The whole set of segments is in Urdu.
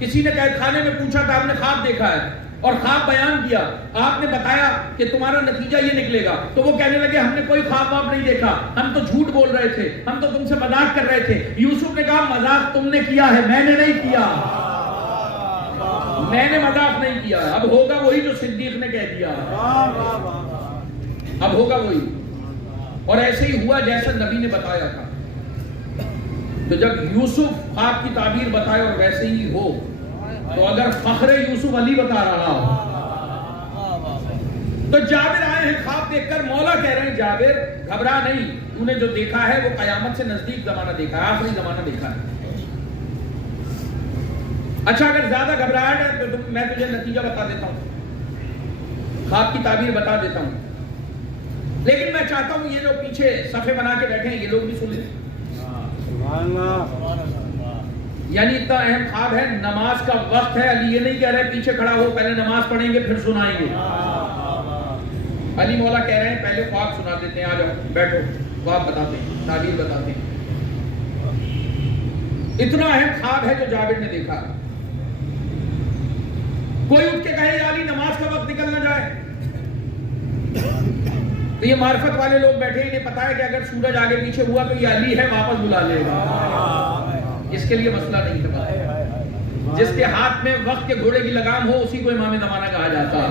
کسی نے قید خانے میں پوچھا تھا آپ نے خواب دیکھا ہے اور خواب بیان کیا, آپ نے بتایا کہ تمہارا نتیجہ یہ نکلے گا, تو وہ کہنے لگے ہم نے کوئی خواب نہیں دیکھا, ہم تو جھوٹ بول رہے تھے, ہم تو تم سے مذاق کر رہے تھے. یوسف نے کہا مذاق تم نے کیا ہے, میں نے نہیں کیا, میں نے مذاق نہیں کیا. اب ہوگا وہی جو صدیق نے کہہ دیا, اب ہوگا وہی. اور ایسے ہی ہوا جیسا نبی نے بتایا تھا. تو جب یوسف خواب کی تعبیر بتائے اور ویسے ہی ہو, تو اگر فخر یوسف علی بتا رہا ہو, تو جابر آئے ہیں خواب دیکھ کر, مولا کہہ رہے ہیں جابر گھبرا نہیں, تو نے جو دیکھا ہے وہ قیامت سے نزدیک زمانہ دیکھا ہے, آخری زمانہ دیکھا ہے. اچھا اگر زیادہ گھبراہٹ ہے تو میں تجھے نتیجہ بتا دیتا ہوں, خواب کی تعبیر بتا دیتا ہوں, لیکن میں چاہتا ہوں یہ جو پیچھے صفحے بنا کے بیٹھے ہیں یہ لوگ بھی سن لیں. یعنی اتنا اہم خواب ہے, نماز کا وقت ہے. علی یہ نہیں کہہ رہے پیچھے کھڑا ہو پہلے نماز پڑھیں گے پھر سنائیں گے. علی مولا کہہ رہے ہیں پہلے خواب سنا دیتے ہیں, آ جاؤ بیٹھو, خواب بتاتے ہیں, تعبیر بتاتے ہیں. اتنا اہم خواب ہے جو جابر نے دیکھا. کوئی اٹھ کے کہے یا علی نماز کا وقت نکل نہ جائے, تو یہ معرفت والے لوگ بیٹھے, انہیں پتا ہے کہ اگر سورج آگے پیچھے ہوا تو یہ علی ہے واپس بلا لے گا, اس کے لیے مسئلہ نہیں تھا. جس کے ہاتھ میں وقت کے گھوڑے کی لگام ہو اسی کو امام زمانہ کہا جاتا ہے.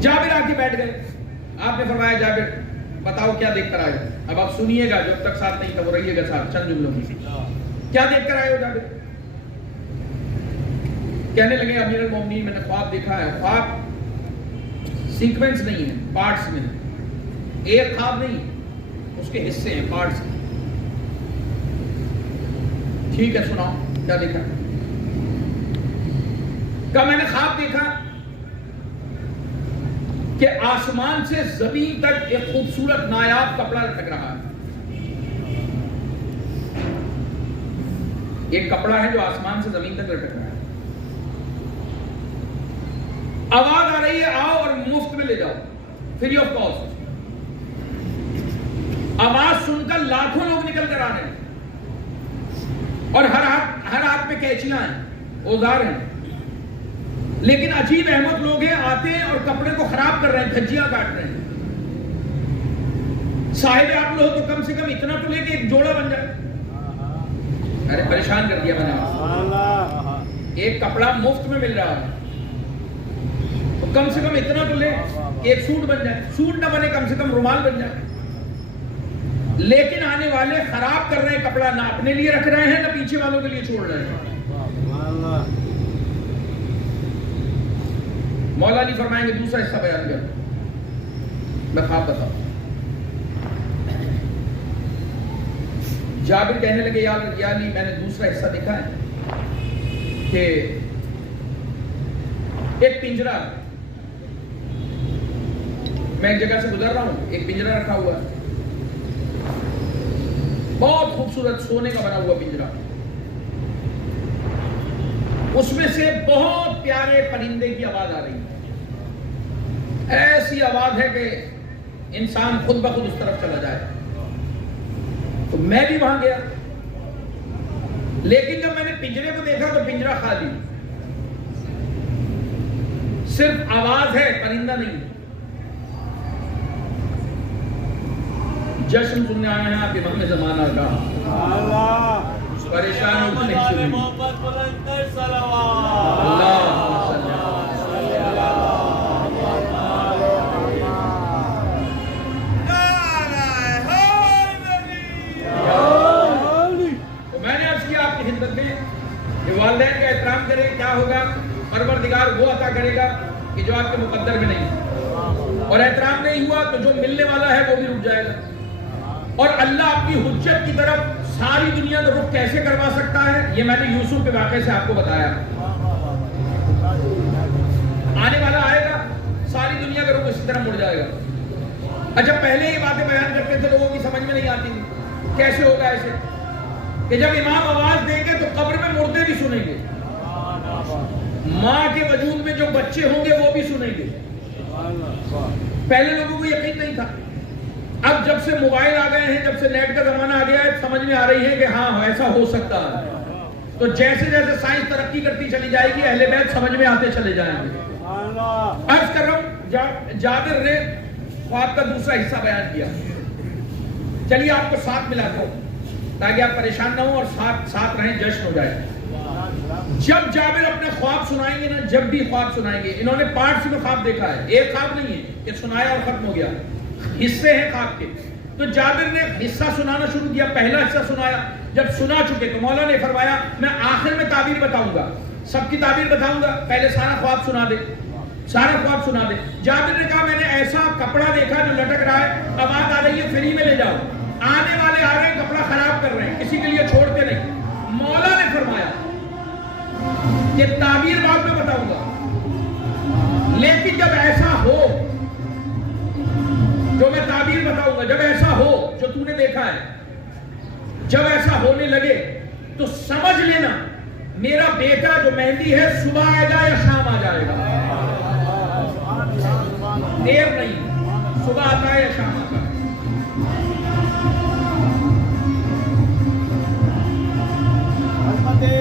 جابر آ کے بیٹھ گئے, آپ نے فرمایا جابر بتاؤ کیا دیکھ کر آئے. اب آپ سنیے گا, جب تک ساتھ نہیں تھا وہ رہیے گا ساتھ, چند جملوں میں کیا دیکھ کر آئے ہو جابر. کہنے لگے امیر المومنین میں نے خواب دیکھا ہے. خواب سیکوینس نہیں ہے, پارٹس میں, ایک خواب نہیں, اس کے حصے ہیں, پارٹس. ٹھیک ہے سناؤ کیا دیکھا. کہا میں نے خواب دیکھا کہ آسمان سے زمین تک ایک خوبصورت نایاب کپڑا لٹک رہا ہے. ایک کپڑا ہے جو آسمان سے زمین تک لٹک رہا ہے. آواز آ رہی ہے آؤ اور مفت میں لے جاؤ, فری آف کاسٹ. آواز سن کر لاکھوں لوگ نکل کر آ رہے ہیں, اور ہر ہاتھ پہ کیچیاں ہیں, اوزار ہیں. لیکن عجیب احمد لوگ ہیں, آتے ہیں اور کپڑے کو خراب کر رہے ہیں, دھجیاں کاٹ رہے ہیں. صاحب عقل ہو تو کم سے کم اتنا تو لے کہ ایک جوڑا بن جائے. ارے پریشان کر دیا میں نے. ایک کپڑا مفت میں مل رہا ہے, کم سے کم اتنا تو لے ایک سوٹ بن جائے. سوٹ نہ بنے کم سے کم رومال بن جائے. لیکن آنے والے خراب کر رہے ہیں کپڑا, نہ اپنے لیے رکھ رہے ہیں نہ پیچھے والوں کے لیے چھوڑ رہے ہیں. مولا علی فرمائیں گے دوسرا حصہ بیان کر, میں خواب بتاؤں. جابر کہنے لگے یا علی میں نے دوسرا حصہ دیکھا ہے کہ ایک پنجرا, میں ایک جگہ سے گزر رہا ہوں, ایک پنجرا رکھا ہوا ہے, بہت خوبصورت سونے کا بنا ہوا پنجرا. اس میں سے بہت پیارے پرندے کی آواز آ رہی ہے. ایسی آواز ہے کہ انسان خود بخود اس طرف چلا جائے. تو میں بھی وہاں گیا, لیکن جب میں نے پنجرے کو دیکھا تو پنجرا خالی, صرف آواز ہے, پرندہ نہیں. جشن سننے آئے ہیں آپ امام زمانہ کا, پریشان ہونے سے میں نے عرض کیا آپ کی خدمت میں کہ والدین کا احترام کرے, کیا ہوگا پروردگار وہ عطا کرے گا کہ جو آپ کے مقدر میں نہیں, اور احترام نہیں ہوا تو جو ملنے والا ہے وہ بھی رک جائے گا. اور اللہ اپنی حجت کی طرف ساری دنیا کا رخ کیسے کروا سکتا ہے, یہ میں نے یوسف کے واقعے سے آپ کو بتایا. آنے والا آئے گا, ساری دنیا کا رخ اسی طرح مڑ جائے گا. اچھا پہلے یہ باتیں بیان کرتے تھے لوگوں کی سمجھ میں نہیں آتی تھی, کیسے ہوگا ایسے کہ جب امام آواز دیں گے تو قبر میں مردے بھی سنیں گے, ماں کے وجود میں جو بچے ہوں گے وہ بھی سنیں گے. پہلے لوگوں کو یقین نہیں تھا. اب جب سے موبائل آ گئے ہیں, جب سے نیٹ کا زمانہ آ گیا ہے, سمجھ میں آ رہی ہے کہ ہاں ایسا ہو سکتا ہے. تو جیسے جیسے سائنس ترقی کرتی چلی جائے گی اہل بیت سمجھ میں آتے چلے جائیں گے. عرض کر رہا ہوں جابر نے خواب کا دوسرا حصہ بیان کیا. چلیے آپ کو ساتھ ملاتا ہوں تاکہ آپ پریشان نہ ہوں اور ساتھ رہیں, جشن ہو جائے. جب جابر اپنے خواب سنائیں گے نا, جب بھی خواب سنائیں گے, انہوں نے پارٹس میں خواب دیکھا ہے, ایک خواب نہیں ہے کہ سنایا اور ختم ہو گیا, حصے ہیں خواب کے. تو جابر نے حصہ سنانا شروع کیا, پہلا حصہ سنایا. جب سنا چکے تو مولا نے فرمایا میں آخر میں تعبیر بتاؤں گا, سب کی تعبیر بتاؤں گا, پہلے سارا خواب سنا دے, سارا خواب سنا دے. جابر نے کہا میں نے ایسا کپڑا دیکھا جو لٹک رہا ہے, آواز آ رہی ہے فری میں لے جاؤ, آنے والے آ رہے ہیں کپڑا خراب کر رہے ہیں, کسی کے لیے چھوڑتے نہیں. مولا نے فرمایا کہ تعبیر بعد میں بتاؤں گا, لیکن جب ایسا ہو جو میں تعبیر بتاؤں گا, جب ایسا ہو جو تو نے دیکھا ہے, جب ایسا ہونے لگے تو سمجھ لینا میرا بیٹا جو مہدی ہے صبح آئے گا یا شام آ جائے گا, دیر نہیں, صبح آتا ہے یا شام آتا ہے.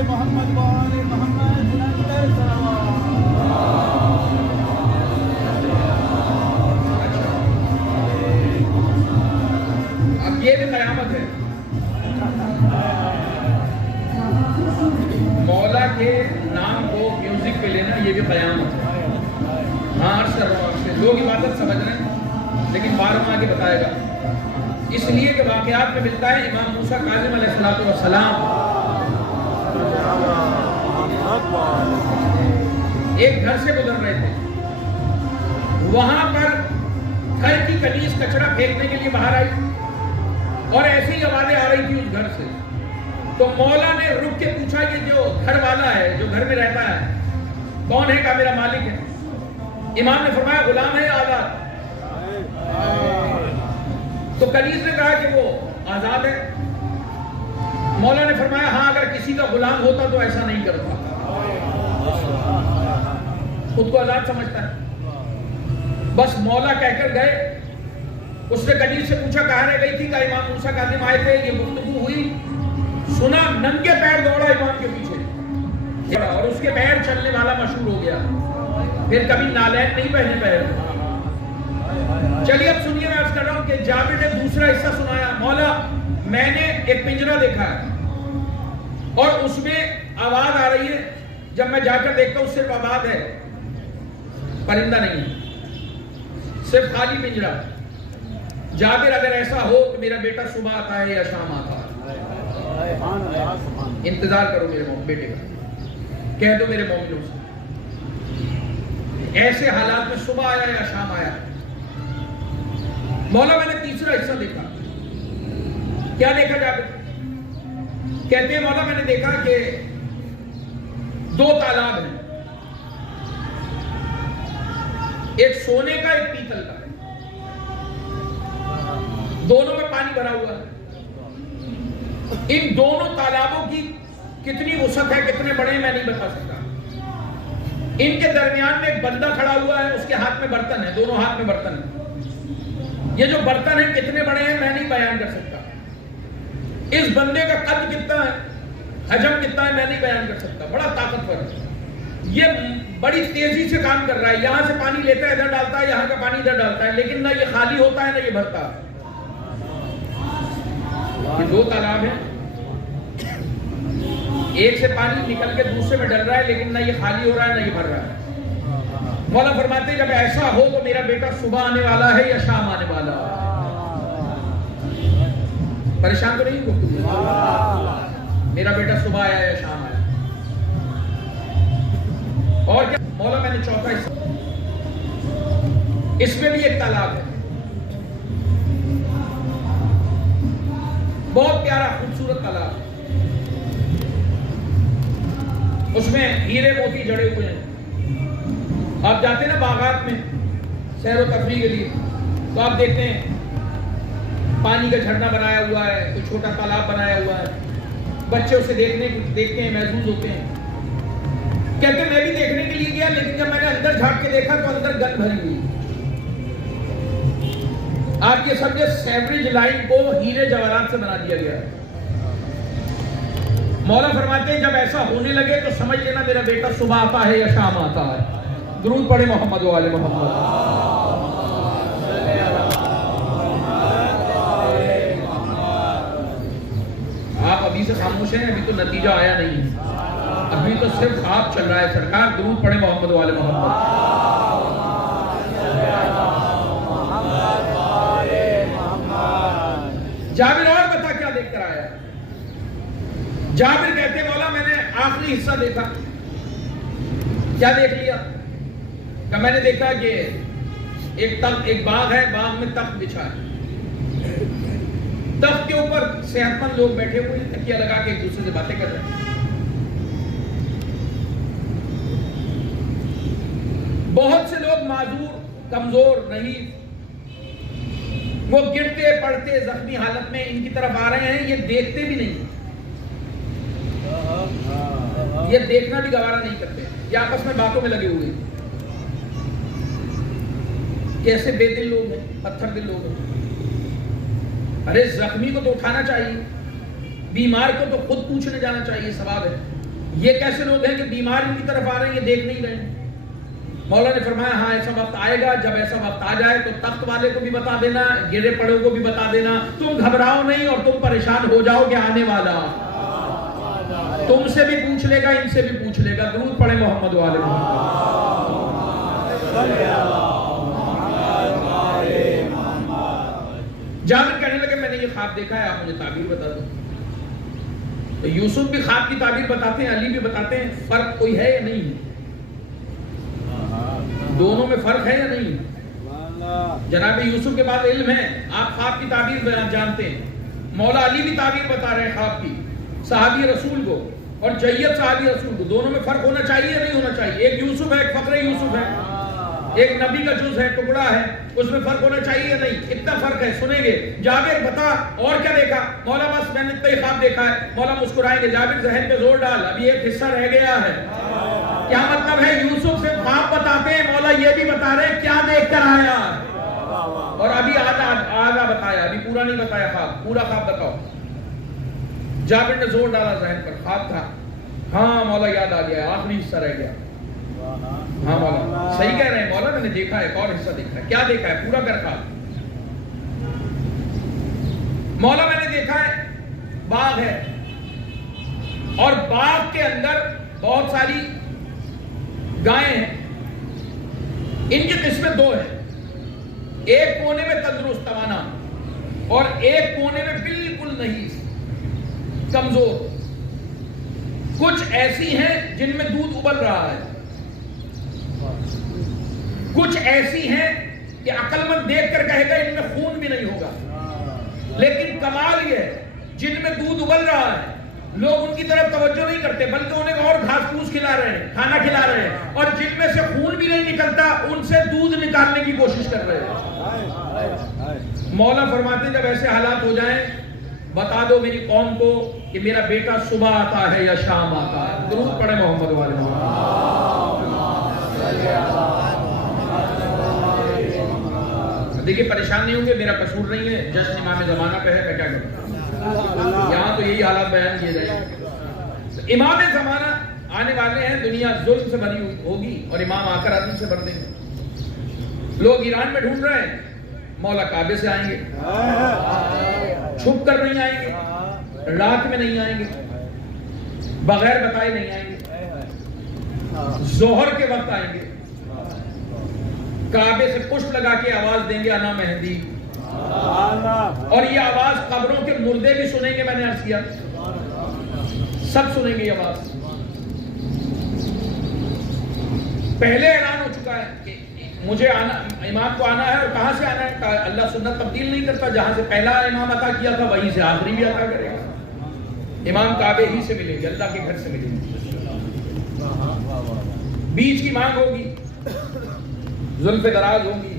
محمد والے محمد اب یہ بھی قیامت ہے. مولا کے نام کو میوزک پہ لینا یہ بھی قیامت ہے. ہاں عرض کر رہا ہوں آپ سے, لوگ عبادت سمجھ رہے ہیں لیکن بارہ آگے بتائے گا, اس لیے کہ واقعات میں ملتا ہے امام موسیٰ کاظم علیہ السلام ایک گھر سے گزر رہے تھے, وہاں پر گھر کی کنیز کچرا پھینکنے کے لیے باہر آئی اور ایسی ہی آوازیں آ رہی تھی اس گھر سے. تو مولا نے رک کے پوچھا یہ جو گھر والا ہے, جو گھر میں رہتا ہے, کون ہے؟ کہا میرا مالک ہے. امام نے فرمایا غلام ہے آزاد. تو کنیز نے کہا کہ وہ آزاد ہے. مولا نے فرمایا ہاں اگر کسی کا غلام ہوتا تو ایسا نہیں کرتا, خود کو آزاد سمجھتا ہے. بس مولا کہہ کر گئے. اس نے کنیز سے پوچھا کہاں رہ گئی تھی؟ کہا امام موسیٰ کاظم آئے تھے, یہ گفتگو ہوئی, سنا, ننگے پیر دوڑا امام کے پیچھے اور اس کے پیر چلنے والا مشہور ہو گیا. پھر کبھی نالین نہیں پہنے پیر. چلیے اب سنیے, میں عرض کر رہا ہوں کہ جابر نے دوسرا حصہ سنایا. مولا میں نے ایک پنجرا دیکھا ہے اور اس میں آواز آ رہی ہے, جب میں جا کر دیکھتا ہوں صرف آواز ہے, پرندہ نہیں ہے, صرف خالی پنجرا. جابر اگر ایسا ہو کہ میرا بیٹا صبح آتا ہے یا شام آتا ہے, انتظار کرو میرے بیٹے کا, کہہ دو میرے مومنوں سے ایسے حالات میں صبح آیا یا شام آیا. مولا میں نے تیسرا حصہ دیکھا. کیا دیکھا جابر؟ کہتے ہیں مولا میں نے دیکھا کہ 2 تالاب ہیں, ایک سونے کا ایک پیتل کا, دونوں میں پانی بھرا ہوا ہے. ان دونوں تالابوں کی کتنی وسعت ہے, کتنے بڑے ہیں, میں نہیں بتا سکتا. ان کے درمیان میں ایک بندہ کھڑا ہوا ہے, اس کے ہاتھ میں برتن ہے, دونوں ہاتھ میں برتن ہے. یہ جو برتن ہیں کتنے بڑے ہیں میں نہیں بیان کر سکتا. اس بندے کا قد کتنا ہے, حجم کتنا ہے, میں نہیں بیان کر سکتا. بڑا طاقتور ہے, یہ بڑی تیزی سے کام کر رہا ہے. یہاں سے پانی لیتا ہے, ادھر ڈالتا ہے, یہاں کا پانی ادھر ڈالتا ہے, لیکن نہ یہ خالی ہوتا ہے نہ یہ بھرتا ہے. یہ 2 تالاب ہیں, ایک سے پانی نکل کے دوسرے میں ڈل رہا ہے, لیکن نہ یہ خالی ہو رہا ہے نہ یہ بھر رہا ہے. مولا فرماتے ہیں جب ایسا ہو تو میرا بیٹا صبح آنے والا ہے یا شام آنے والا ہے. پریشان تو نہیں گفتگو, میرا بیٹا صبح آیا یا شام آیا. اور کیا مولا میں نے چوتھا حصہ, اس میں بھی ایک تالاب ہے, بہت پیارا خوبصورت تالاب ہے. اس میں ہیرے موتی جڑے ہوئے ہیں. آپ جاتے ہیں نا باغات میں سیر و تفریح کے لیے, تو آپ دیکھتے ہیں پانی کا جھرنا بنایا ہوا ہے, کوئی چھوٹا تالاب بنایا ہوا ہے, بچے اسے دیکھتے ہیں, محظوظ ہوتے ہیں. کہتے ہیں میں بھی دیکھنے کے لیے گیا, لیکن جب میں نے اندر جھانک کے دیکھا تو اندر گند بھری ہوئی. آپ یہ سمجھے سیوریج لائن کو ہیرے جواہرات سے بنا دیا گیا. مولا فرماتے ہیں جب ایسا ہونے لگے تو سمجھ لینا میرا بیٹا صبح آتا ہے یا شام آتا ہے. درود پڑھے محمد و آل محمد. آپ ابھی سے خاموش ہیں, ابھی تو نتیجہ آیا نہیں, ابھی تو صرف خواب چل رہا ہے. سرکار درود پڑھے محمد و آل محمد. جابر اور بتا کیا دیکھ کر آیا. جابر کہتے مولا میں نے آخری حصہ دیکھا. کیا دیکھ لیا؟ کہ میں نے دیکھا کہ ایک باغ ہے, باغ میں تخت بچھا ہے, تخت کے اوپر صحت مند لوگ بیٹھے ہوئے ہیں, تکیہ لگا کے ایک دوسرے سے باتیں کر رہے ہیں. بہت سے لوگ معذور, کمزور, نہیں, وہ گرتے پڑتے زخمی حالت میں ان کی طرف آ رہے ہیں, یہ دیکھتے بھی نہیں, یہ دیکھنا بھی گوارا نہیں کرتے, یہ آپس میں باتوں میں لگے ہوئے ہیں. کیسے بے دل لوگ ہیں, پتھر دل لوگ ہیں. ارے زخمی کو تو اٹھانا چاہیے, بیمار کو تو خود پوچھنے جانا چاہیے, ثواب ہے. یہ کیسے لوگ ہیں کہ بیمار ان کی طرف آ رہے ہیں, یہ دیکھ نہیں رہے ہیں. مولا نے فرمایا ہاں ایسا وقت آئے گا, جب ایسا وقت آ جائے تو تخت والے کو بھی بتا دینا, گرے پڑے کو بھی بتا دینا. تم گھبراؤ نہیں اور تم پریشان ہو جاؤ کہ آنے والا تم سے بھی پوچھ لے گا, ان سے بھی پوچھ لے گا. درود پڑھے محمد و آل محمد. جابر کہنے لگے میں نے یہ خواب دیکھا ہے, آپ مجھے تعبیر بتا دو. تو یوسف بھی خواب کی تعبیر بتاتے ہیں, علی بھی بتاتے ہیں. فرق کوئی ہے یا نہیں؟ دونوں میں فرق ہے یا نہیں؟ جناب یوسف کے بعد علم ہے, آپ خواب کی تعبیر جانتے ہیں. مولا علی بھی تعبیر بتا رہے ہیں خواب کی, صحابی رسول کو اور جید صحابی رسول کو. دونوں میں فرق ہونا چاہیے یا نہیں ہونا چاہیے؟ ایک یوسف ہے, ایک فقر یوسف ہے, ایک نبی کا جز ہے, ٹکڑا ہے, اس میں فرق ہونا چاہیے یا نہیں؟ اتنا فرق ہے. سنیں گے جابر بتا اور کیا دیکھا؟ مولا بس میں نے اتنا ہی خواب دیکھا ہے. مولا مسکرائیں گے, جابر ذہن پہ زور ڈال, ابھی ایک حصہ رہ گیا ہے. کیا مطلب ہے؟ یوسف سے خواب بتاتے ہیں, مولا یہ بھی بتا رہے ہیں کیا دیکھ کر آیا, اور ابھی آدھا بتایا, ابھی پورا نہیں بتایا خواب. پورا خواب بتاؤ. جابر نے زور ڈالا ذہن پر, خواب تھا. ہاں مولا یاد آ گیا, آخری حصہ رہ گیا. ہاں مولا صحیح کہہ رہے ہیں مولا, میں نے دیکھا ہے, ایک اور حصہ دیکھا ہے. کیا دیکھا ہے؟ پورا کر خواب. مولا میں نے دیکھا ہے باغ ہے, اور باغ کے اندر بہت ساری گائیں ہیں. ان کی قسمیں دو ہیں, ایک کونے میں تندرست توانا اور ایک کونے میں بالکل نہیں, کمزور. کچھ ایسی ہیں جن میں دودھ ابل رہا ہے, کچھ ایسی ہیں کہ عقل مند دیکھ کر کہے گا ان میں خون بھی نہیں ہوگا. لیکن کمال یہ ہے جن میں دودھ ابل رہا ہے لوگ ان کی طرف توجہ نہیں کرتے, بلکہ انہیں اور گھاس پھوس کھلا رہے ہیں, کھانا کھلا رہے ہیں. اور جن میں سے خون بھی نہیں نکلتا ان سے دودھ نکالنے کی کوشش کر رہے ہیں. مولا فرماتے ہیں جب ایسے حالات ہو جائیں بتا دو میری قوم کو کہ میرا بیٹا صبح آتا ہے یا شام آتا ہے. درود پڑھے محمد والے محمد. دیکھیے پریشان نہیں ہوں گے, میرا قصور نہیں ہے, جشن امام زمانہ پہ ہے, میں کیا کروں. یہاں تو یہی حالات بیان کیے جائیں. امام زمانہ آنے والے ہیں, دنیا ظلم سے بھری ہوگی اور امام آ کر عدل سے بھر دیں گے. لوگ ایران میں ڈھونڈ رہے ہیں, مولا کعبے سے آئیں گے, چھپ کر نہیں آئیں گے, رات میں نہیں آئیں گے, بغیر بتائے نہیں آئیں گے, ظہر کے وقت آئیں گے, کعبے سے پشت لگا کے آواز دیں گے انا مہدی, اور یہ آواز قبروں کے مردے بھی سنیں گے. میں نے عرض کیا سب سنیں گے یہ آواز. پہلے اعلان ہو چکا ہے کہ مجھے آنا, امام کو آنا ہے, اور کہاں سے آنا ہے؟ اللہ سنت تبدیل نہیں کرتا, جہاں سے پہلا امام عطا کیا تھا وہیں سے آخری بھی عطا کرے گا. امام کعبے ہی سے ملیں گے, اللہ کے گھر سے ملیں گے. بیچ کی مانگ ہوگی, زلف دراز ہوگی,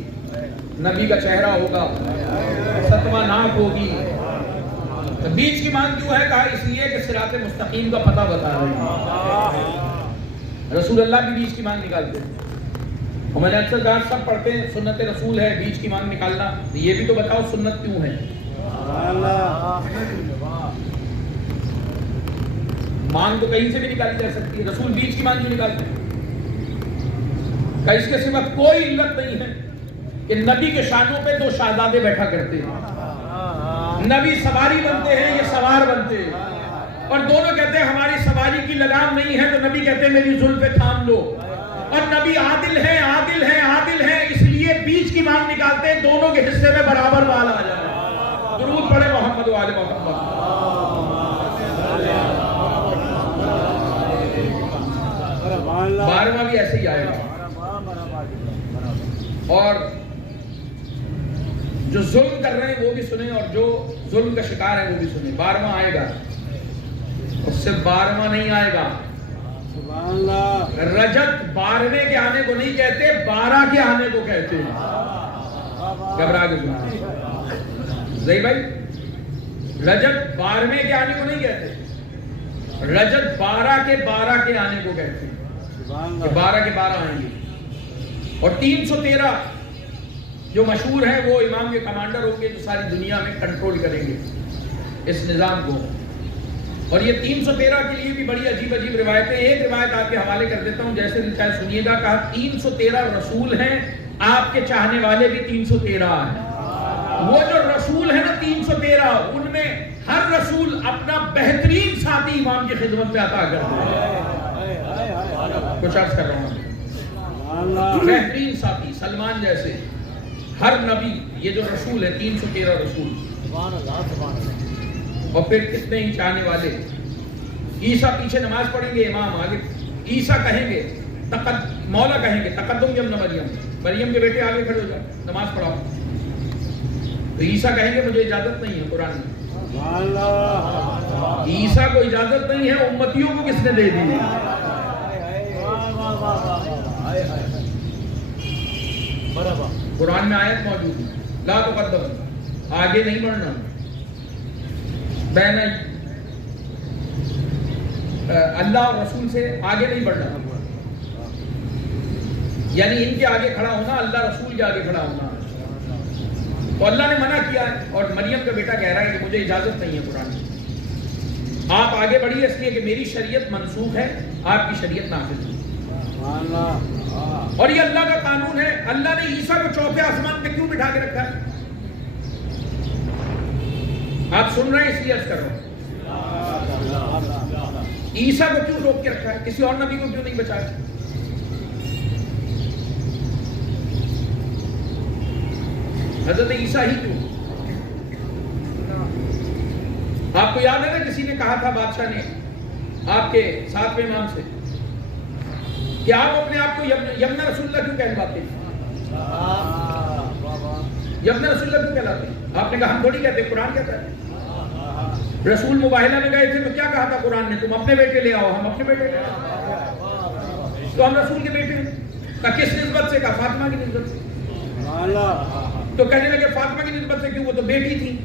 نبی کا چہرہ ہوگا, ستواں ناک ہوگی. تو بیچ کی مانگ کیوں ہے؟ کہا اس لیے کہ صراط مستقیم کا پتہ بتا رہے ہیں. رسول اللہ بھی بیچ کی مانگ نکالتے ہیں, اور میں نے اکثر کہا سب پڑھتے ہیں سنت رسول ہے بیچ کی مانگ نکالنا, یہ بھی تو بتاؤ سنت کیوں ہے. مانگ تو کہیں سے بھی نکالی جا سکتی ہے، رسول بیچ کی مانگ کیوں نکالتے ہیں؟ کہ اس کے سوا کوئی علت نہیں ہے کہ نبی کے شانوں پہ 2 شہزادے بیٹھا کرتے ہیں، نبی سواری بنتے ہیں، یہ سوار بنتے ہیں، اور دونوں کہتے ہیں ہماری سواری کی لگام نہیں ہے، تو نبی کہتے ہیں میری زلف تھام لو، اور نبی عادل ہے عادل ہے عادل ہے، اس لیے بیچ کی مانگ نکالتے ہیں، دونوں کے حصے میں برابر مال آ جائے۔ درود پڑھے محمد و آل محمد۔ 12واں بھی ایسے ہی آئے گا، اور جو ظلم کر رہے ہیں وہ بھی سنیں، اور جو ظلم کا شکار ہے وہ بھی سنیں۔ 12واں آئے گا، اس سے 12واں نہیں آئے گا۔ رجت 12ویں کے آنے کو نہیں کہتے، 12 کے آنے کو کہتے ہیں۔ گھبرا کے سنیں صحیح بھائی، رجت 12ویں کے آنے کو نہیں کہتے، رجت 12 کے آنے کو کہتے ہیں، کہ 12 کے 12 آئیں گے۔ اور 313 جو مشہور ہیں وہ امام کے کمانڈر ہوں گے جو ساری دنیا میں کنٹرول کریں گے اس نظام کو۔ اور یہ 313 کے لیے بھی بڑی عجیب عجیب روایتیں، ایک روایت آپ کے حوالے کر دیتا ہوں، جیسے چاہے سنیے گا، کہا 313 رسول ہیں، آپ کے چاہنے والے بھی 313 ہیں۔ وہ جو رسول ہیں نا 313، ان میں ہر رسول اپنا بہترین ساتھی امام کی خدمت میں عطا کرتے ہیں۔ کچھ عرض کر رہا ہوں، بہترین ساتھی سلمان جیسے، ہر نبی، یہ جو رسول ہے 313 رسول، اور پھر کتنے ہی چاہنے والے۔ عیسیٰ پیچھے نماز پڑھیں گے، امام آگے، عیسیٰ کہیں گے، مولا کہیں گے تقدم ابن مریم، مریم کے بیٹے آگے کھڑے ہو جائیں نماز پڑھاؤ، تو عیسیٰ کہیں گے مجھے اجازت نہیں ہے قرآن میں۔ عیسیٰ کو اجازت نہیں ہے، امتیوں کو کس نے دے دی؟ قرآن میں آیت موجود ہے، لا تقدم، آگے نہیں بڑھنا، بین اللہ اور رسول سے آگے نہیں بڑھنا، یعنی ان کے آگے کھڑا ہونا، اللہ رسول کے آگے کھڑا ہونا۔ تو اللہ نے منع کیا ہے، اور مریم کا بیٹا کہہ رہا ہے کہ مجھے اجازت نہیں ہے قرآن کی، آپ آگے بڑھیے اس لیے کہ میری شریعت منسوخ ہے، آپ کی شریعت نافذ ہے۔ اور یہ اللہ کا قانون ہے۔ اللہ نے عیسیٰ کو 4تھے آسمان پہ کیوں بٹھا کے رکھا ہے؟ آپ سن رہے ہیں اس لیے عرض کر رہا ہوں، عیسیٰ کو کیوں روک کے رکھا ہے؟ کسی اور نبی کو کیوں نہیں بچایا؟ حضرت عیسیٰ ہی کیوں؟ آپ کو یاد ہے نا کسی نے کہا تھا بادشاہ نے آپ کے 7ویں امام سے کہ آپ اپنے آپ کو یمنا رسول اللہ کیوں کہلواتے ہیں؟ یمنا رسول اللہ کیوں کہلاتے ہیں؟ آپ نے کہا ہم تھوڑی کہتے، قرآن کہتا ہے۔ رسول مباہلہ میں گئے تھے تو کیا کہا تھا قرآن نے؟ تم اپنے بیٹے لے آؤ، ہم اپنے بیٹے لے آؤ، تو ہم رسول کے بیٹے ہیں۔ کس نسبت سے؟ کہا فاطمہ کی نسبت سے۔ تو کہنے لگے فاطمہ کی نسبت سے کیوں؟ وہ تو بیٹی تھی،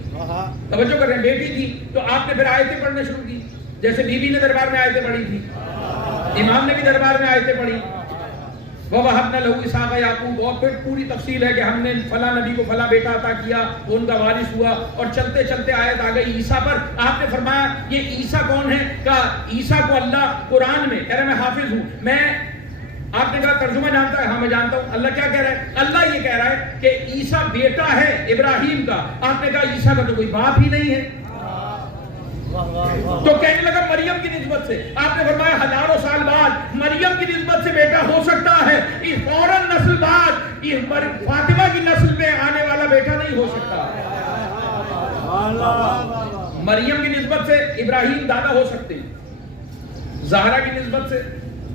توجہ کر رہے ہیں، بیٹی تھی۔ تو آپ نے پھر آیتیں پڑھنا شروع کی، جیسے بی بی نے دربار میں آیتیں پڑھی تھی، امام نے بھی دربار میں آیتیں پڑھی، وَوَهَبْنَا لَهُ إِسْحَاقَ یعقوب، اور پھر پوری تفصیل ہے کہ ہم نے فلاں نبی کو فلاں بیٹا عطا کیا، وہ ان کا وارث ہوا، اور چلتے چلتے آیت آ گئی عیسیٰ پر۔ آپ نے فرمایا یہ عیسیٰ کون ہے؟ کہا عیسیٰ کو اللہ قرآن میں کہہ رہا ہے میں حافظ ہوں، میں، آپ نے کہا ترجمہ جانتا ہے؟ ہاں میں جانتا ہوں۔ اللہ کیا کہہ رہا ہے؟ اللہ یہ کہہ رہا ہے کہ عیسیٰ بیٹا ہے ابراہیم کا۔ آپ نے کہا عیسیٰ کا تو کوئی باپ ہی نہیں ہے۔ تو کہنے لگا مریم کی نسبت سے۔ آپ نے فرمایا ہزاروں سال بعد مریم کی نسبت سے بیٹا ہو سکتا ہے، اس فوراً نسل بعد فاطمہ کی نسل میں آنے والا بیٹا نہیں ہو سکتا۔ مریم کی نسبت سے ابراہیم دادا ہو سکتے ہیں، زہرا کی نسبت سے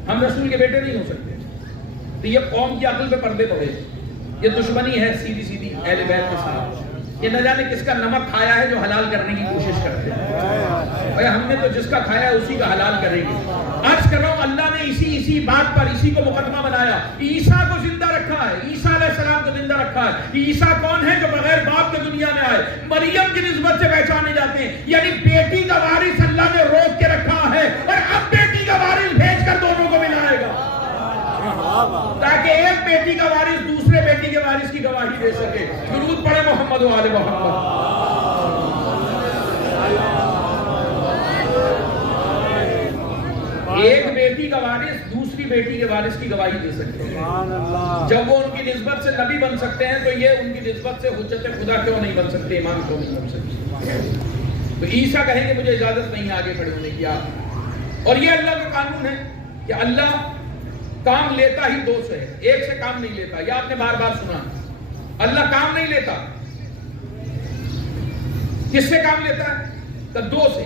ہم رسول کے بیٹے نہیں ہو سکتے۔ تو یہ قوم کی عقل پہ پردے پڑے، یہ دشمنی ہے سیدھی سیدھی اہل بیت کے ساتھ۔ یہ نہ جانے کس کا نمک کھایا ہے جو حلال کرنے کی کوشش کرتے ہیں، اور ہم نے تو جس کا کھایا ہے اسی کا حلال کریں گے۔ عرض کر رہا ہوں اللہ نے اسی بات پر اسی کو مقدمہ بنایا، عیسیٰ کو زندہ رکھا ہے، عیسیٰ علیہ السلام کو زندہ رکھا ہے۔ عیسیٰ کون ہے؟ جو بغیر باپ کے دنیا میں آئے، مریم کی نسبت سے پہچانے جاتے ہیں، یعنی بیٹی کا وارث اللہ نے روک کے رکھا ہے، اور اب بیٹی کا وارث بھیج کر دونوں کو ملائے گا، تاکہ ایک بیٹی کا وارث دوسرے بیٹی کے وارث کی گواہی دے سکے۔ درود پڑھے محمد و آل محمد۔ ایک بیٹی کا وارث دوسری بیٹی کے وارث کی گواہی دے سکتے ہیں. جب وہ ان کی نسبت سے نبی بن سکتے ہیں تو یہ ان کی نسبت سے حجت خدا کیوں نہیں بن سکتے, امام کیوں نہیں بن سکتے؟ تو عیسیٰ کہیں کہ مجھے اجازت نہیں ہے آگے کھڑے ہونے کی. اور یہ اللہ کا قانون ہے کہ اللہ کام لیتا ہی دو سے ہے, ایک سے کام نہیں لیتا. یہ آپ نے بار بار سنا, اللہ کام نہیں لیتا. کس سے کام لیتا ہے؟ تو دو سے.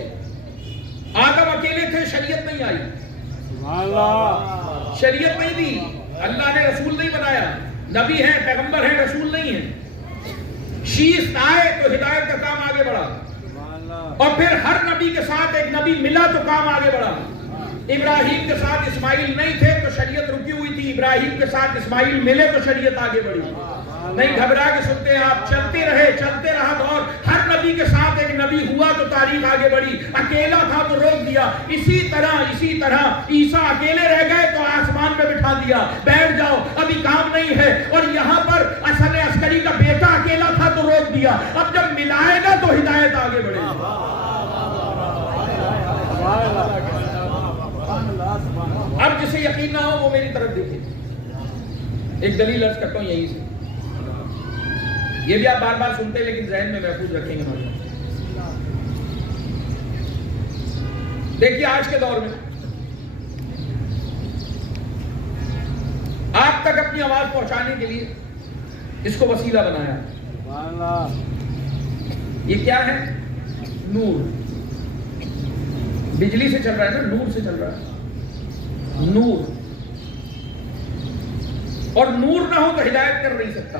آدم اکیلے تھے, شریعت نہیں آئی, شریعت نہیں دی, اللہ نے رسول نہیں بنایا. نبی ہیں, پیغمبر ہیں, رسول نہیں ہیں. شیش آئے تو ہدایت کا کام آگے بڑھا, اور پھر ہر نبی کے ساتھ ایک نبی ملا تو کام آگے بڑھا. ابراہیم کے ساتھ اسماعیل نہیں تھے تو شریعت رکی ہوئی تھی, ابراہیم کے ساتھ اسماعیل ملے تو شریعت آگے بڑھی. نہیں گھبرا کے سنتے آپ, چلتے رہا دور. ہر نبی کے ساتھ ایک نبی ہوا تو تاریخ آگے بڑھی. اکیلا تھا تو روک دیا. اسی طرح عیسیٰ اکیلے رہ گئے تو آسمان پہ بٹھا دیا, بیٹھ جاؤ ابھی کام نہیں ہے. اور یہاں پر حسن عسکری کا بیٹا اکیلا تھا تو روک دیا. اب جب ملائے گا تو ہدایت آگے بڑھے گی. اب جسے یقین نہ ہو وہ میری طرف دیکھے. ایک دلیل عرض کرتا ہوں یہیں سے, یہ بھی آپ بار بار سنتے ہیں لیکن ذہن میں محفوظ رکھیں گے نوجوان. دیکھیے آج کے دور میں آپ تک اپنی آواز پہنچانے کے لیے اس کو وسیلہ بنایا. یہ کیا ہے؟ نور. بجلی سے چل رہا ہے نا, نور سے چل رہا ہے. نور, اور نور نہ ہو تو ہدایت کر نہیں سکتا.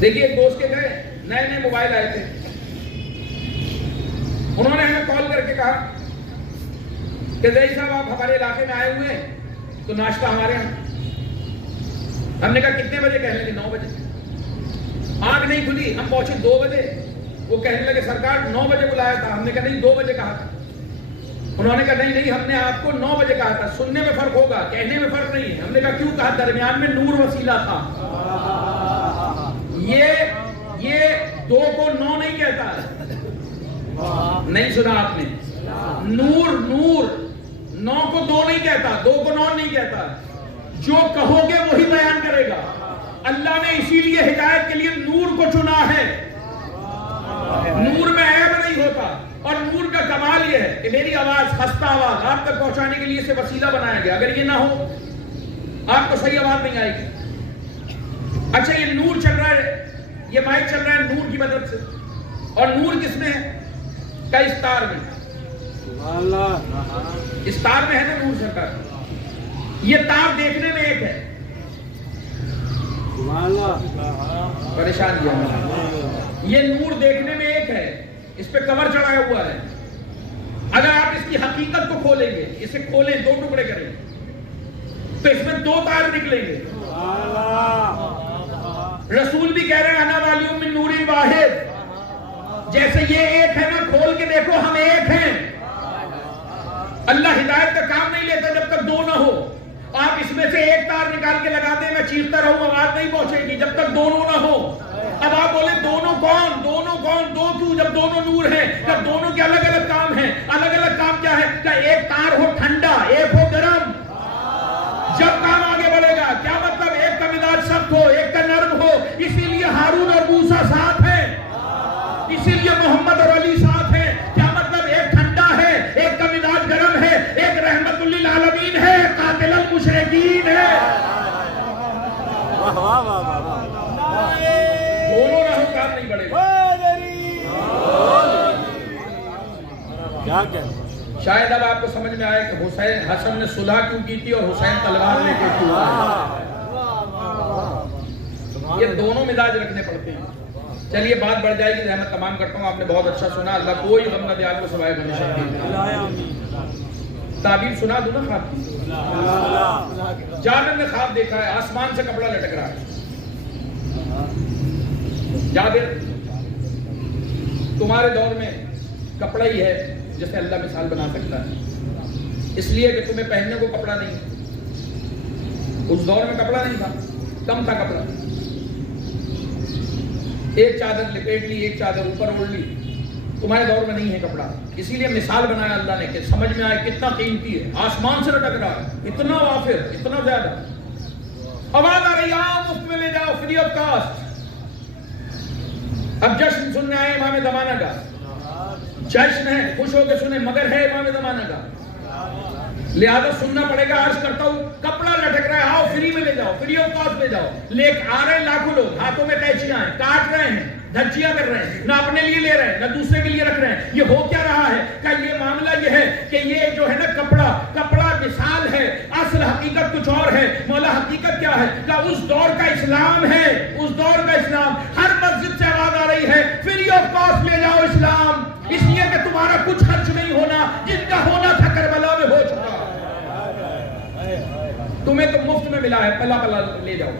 دیکھیے ایک دوست کے گئے, نئے موبائل آئے تھے. انہوں نے ہمیں کال کر کے کہا کہ زئی صاحب آپ ہمارے علاقے میں آئے ہوئے ہیں تو ناشتہ ہمارے یہاں. ہم نے کہا کتنے بجے؟ کہنے لگے 9 بجے. آنکھ نہیں کھلی, ہم پہنچے 2 بجے. وہ کہنے لگے سرکار 9 بجے بلایا تھا. ہم نے کہا نہیں 2 بجے کہا تھا. انہوں نے کہا نہیں ہم نے آپ کو 9 بجے کہا تھا. سننے میں فرق ہوگا, کہنے میں فرق نہیں ہے. ہم نے کہا کیوں؟ کہا درمیان میں نور وسیلہ تھا. یہ 2 کو 9 نہیں کہتا. نہیں سنا آپ نے؟ نور 9 کو 2 نہیں کہتا, 2 کو 9 نہیں کہتا. جو کہو گے وہی بیان کرے گا. اللہ نے اسی لیے ہدایت کے لیے نور کو چنا ہے. نور میں عیب نہیں ہوتا. اور نور کا کمال یہ ہے کہ میری آواز, خستہ آواز آپ تک پہنچانے کے لیے اسے وسیلہ بنایا گیا. اگر یہ نہ ہو آپ کو صحیح آواز نہیں آئے گی. اچھا یہ نور چل رہا ہے, یہ مائک چل رہا ہے نور کی مدد سے. اور نور کس میں ہے؟ کا استار میں. استار میں ہے نا نور سرکار. یہ تار دیکھنے میں ایک ہے, پریشان کیا. یہ نور دیکھنے میں ایک ہے, اس پہ کور چڑھایا ہوا ہے. اگر آپ اس کی حقیقت کو کھولیں گے, اسے کھولیں 2 ٹکڑے کریں تو اس میں 2 تار نکلیں گے. رسول بھی کہہ رہے ہیں انا والیوں من نور واحد. جیسے یہ ایک ہے نا, کھول کے دیکھو ہم ایک ہیں. اللہ ہدایت کا کام نہیں لیتا جب تک 2 نہ ہو. آپ اس میں سے ایک تار نکال کے لگا دیں, میں چیختا رہوں آواز نہیں پہنچے گی جب تک دونوں نہ ہو. اب آپ بولے دونوں کون, دو کیوں جب دونوں نور ہیں, جب دونوں کے الگ الگ کام ہیں. الگ الگ کام کیا ہے؟ کہ ایک تار ہو ٹھنڈا, ایک ہو گرم. جب کام آگے بڑھے گا, کیا مطلب ایک کا مزاج سخت ہو ایک کا نرم ہو. اسی لیے ہارون اور موسیٰ ساتھ ہیں, اسی لیے محمد اور علی ساتھ ہیں. کیا مطلب ایک ٹھنڈا ہے, ایک کا مزاج گرم ہے, ایک رحمت للعالمین ہے, قاتل المشرکین ہے. دونوں نہ ہو کام نہیں بڑھے گا. شاید اب آپ کو سمجھ میں آئے کہ حسن نے صلح کیوں کی تھی اور حسین تلوار لے کے کیوں آئے. یہ دونوں مزاج رکھنے پڑتے ہیں. چلیے بات بڑھ جائے گی, رحمت تمام کرتا ہوں. آپ نے بہت اچھا سنا, اللہ کوئی غم نہ دے آپ کو سوائے ہمیشہ کی. تعبیر سنا دوں نا خواب کی. جابر نے خواب دیکھا ہے, آسمان سے کپڑا لٹک رہا ہے. جابر تمہارے دور میں کپڑا ہی ہے جسے اللہ مثال بنا سکتا ہے, اس لیے کہ تمہیں پہننے کو کپڑا نہیں. اس دور میں کپڑا نہیں تھا, کم تھا کپڑا. ایک چادر لپیٹ لی, ایک چادر اوپر اوڑھ لی, تمہارے دور میں نہیں ہے کپڑا، اسی لیے مثال بنایا اللہ نے کہ سمجھ میں آئے کتنا قیمتی ہے، آسمان سے لٹک رہا ہے، اتنا وافر، اتنا زیادہ۔ آواز آ رہی ہے آؤ مفت میں لے جاؤ، فری آف کاسٹ۔ اب جشن سننے آئے امام زمانہ کا، جشن ہے، خوش ہو کے سنیں، مگر ہے امام زمانہ کا، لہذا سننا پڑے گا۔ عرض کرتا ہوں کپڑا لٹک رہا ہے، آؤ فری میں لے جاؤ، فری آف کاسٹ لے جاؤ، لے آ رہے ہیں لاکھوں لوگ، ہاتھوں میں قینچیاں ہیں، کاٹ رہے ہیں، دھجیاں کر رہے ہیں، نہ اپنے لیے لے رہے ہیں نہ دوسرے کے لیے رکھ رہے ہیں۔ یہ ہو کیا رہا ہے کہ یہ معاملہ یہ ہے کہ یہ جو ہے نا کپڑا مثال ہے، اصل حقیقت کچھ اور ہے۔ مولا حقیقت کیا ہے کہ اس دور کا اسلام ہے، اس دور کا اسلام۔ ہر مسجد سے آواز آ رہی ہے فری آف کاسٹ لے جاؤ اسلام، اس لیے کہ تمہارا کچھ خرچ نہیں ہونا، جن کا ہونا تھا کربلا میں ہو چکا، تمہیں تو مفت میں ملا ہے، پلا پلا لے جاؤ۔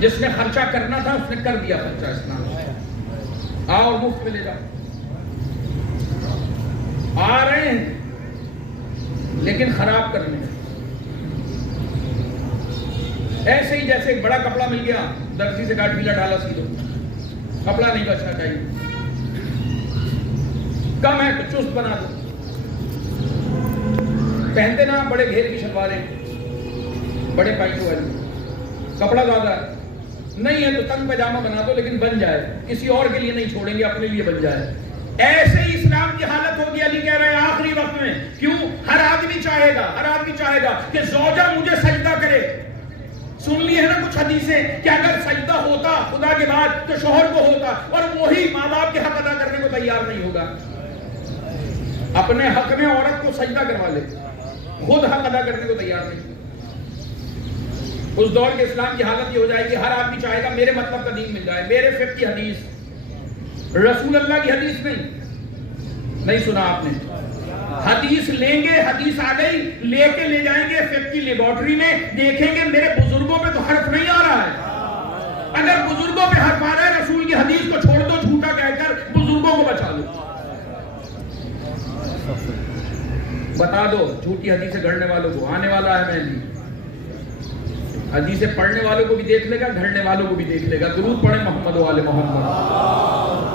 جس نے خرچہ کرنا تھا اس نے کر دیا خرچہ اسلام، آؤ مفت میں لے جاؤ۔ آ رہے ہیں لیکن خراب کرنے، ایسے ہی جیسے ایک بڑا کپڑا مل گیا، درزی سے کاٹ ڈھیلا ڈالا سی دو، کپڑا نہیں بچنا چاہیے، کم ہے تو چست بنا دو۔ پہنتے نا بڑے گھیر کی شلواریں، بڑے پائچوں والی، کپڑا زیادہ ہے، نہیں ہے تو تنگ پجامہ بنا دو لیکن بن جائے، کسی اور کے لیے نہیں چھوڑیں گے، اپنے لیے بن جائے۔ ایسے ہی اسلام کی حالت ہوگی، علی کہہ رہے ہیں آخری وقت میں۔ کیوں؟ ہر آدمی چاہے گا کہ زوجہ مجھے سجدہ کرے۔ سن لی ہے نا کچھ حدیثیں کہ اگر سجدہ ہوتا خدا کے بعد تو شوہر کو ہوتا، اور وہی ماں باپ کے حق ادا کرنے کو تیار نہیں ہوگا۔ اپنے حق میں عورت کو سجدہ کروا لے، خود حق ادا کرنے کو تیار نہیں۔ اس دور کے اسلام کی حالت یہ ہو جائے گی، ہر آدمی چاہے گا میرے مطلب کا دین مل جائے، میرے فقہ کی حدیث، رسول اللہ کی حدیث نہیں سنا آپ نے؟ حدیث لیں گے، حدیث آ گئی، لے کے لے جائیں گے فقہ کی لیبارٹری میں، دیکھیں گے میرے بزرگوں پہ تو حرف نہیں آ رہا ہے۔ اگر بزرگوں پہ حرف آ رہا ہے، رسول کی حدیث کو چھوڑ دو، جھوٹا کہہ کر بزرگوں کو بچا لو۔ بتا دو جھوٹی حدیثیں گھڑنے والوں کو، آنے والا ہے مہدی، حدیثیں پڑھنے والوں کو بھی دیکھ لے گا، گھڑنے والوں کو بھی دیکھ لے گا۔ درود پڑھیں محمد و آل محمد۔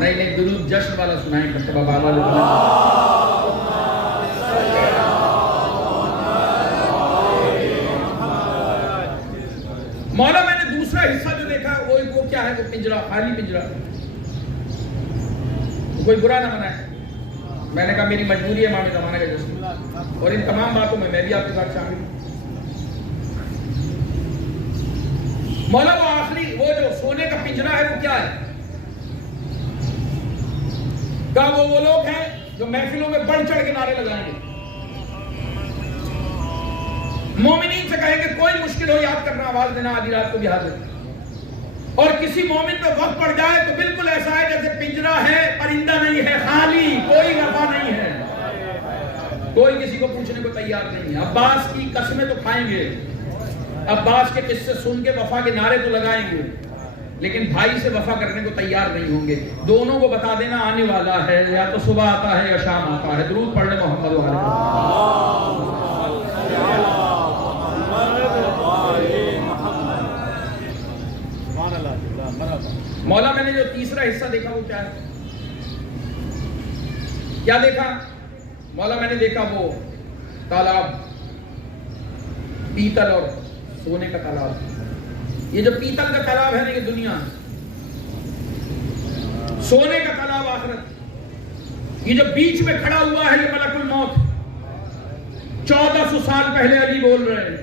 نہیں درود جشن والا سنائیں کہ بابا والے۔ مولا میں نے دوسرا حصہ جو دیکھا وہ کیا ہے؟ وہ پنجرا، خالی پنجرا۔ کوئی برا نہ منائے، میں نے کہا میری مجبوری ہے امام زمانہ کا جشن، اور ان تمام باتوں میں بھی آپ کے ساتھ شامل ہوں۔ مولا وہ آخری وہ جو سونے کا پنجرا ہے وہ کیا ہے؟ کہا وہ لوگ ہیں جو محفلوں میں بڑھ چڑھ کے نعرے لگائیں گے، مومنین سے کہیں گے کوئی مشکل ہو یاد کرنا، آواز دینا، آدھی رات کو بھی حاضر۔ اور کسی مومن پہ وقت پڑ جائے تو بالکل ایسا ہے جیسے پنجرا ہے، پرندہ نہیں ہے، خالی، کوئی وفا نہیں ہے، کوئی کسی کو پوچھنے کو تیار نہیں ہے۔ عباس کی قسمیں تو کھائیں گے، عباس کے قصے سن کے وفا کے نعرے تو لگائیں گے، لیکن بھائی سے وفا کرنے کو تیار نہیں ہوں گے۔ دونوں کو بتا دینا آنے والا ہے، یا تو صبح آتا ہے یا شام آتا ہے۔ درود پڑھ لیں محمد و آل۔ مولا میں نے جو تیسرا حصہ دیکھا وہ کیا ہے؟ کیا دیکھا مولا؟ میں نے دیکھا وہ تالاب، پیتل اور سونے کا تالاب۔ یہ جو پیتل کا تالاب ہے نا یہ دنیا، سونے کا تالاب آخرت۔ یہ جو بیچ میں کھڑا ہوا ہے یہ ملک الموت۔ 1400 سال پہلے علی بول رہے ہیں،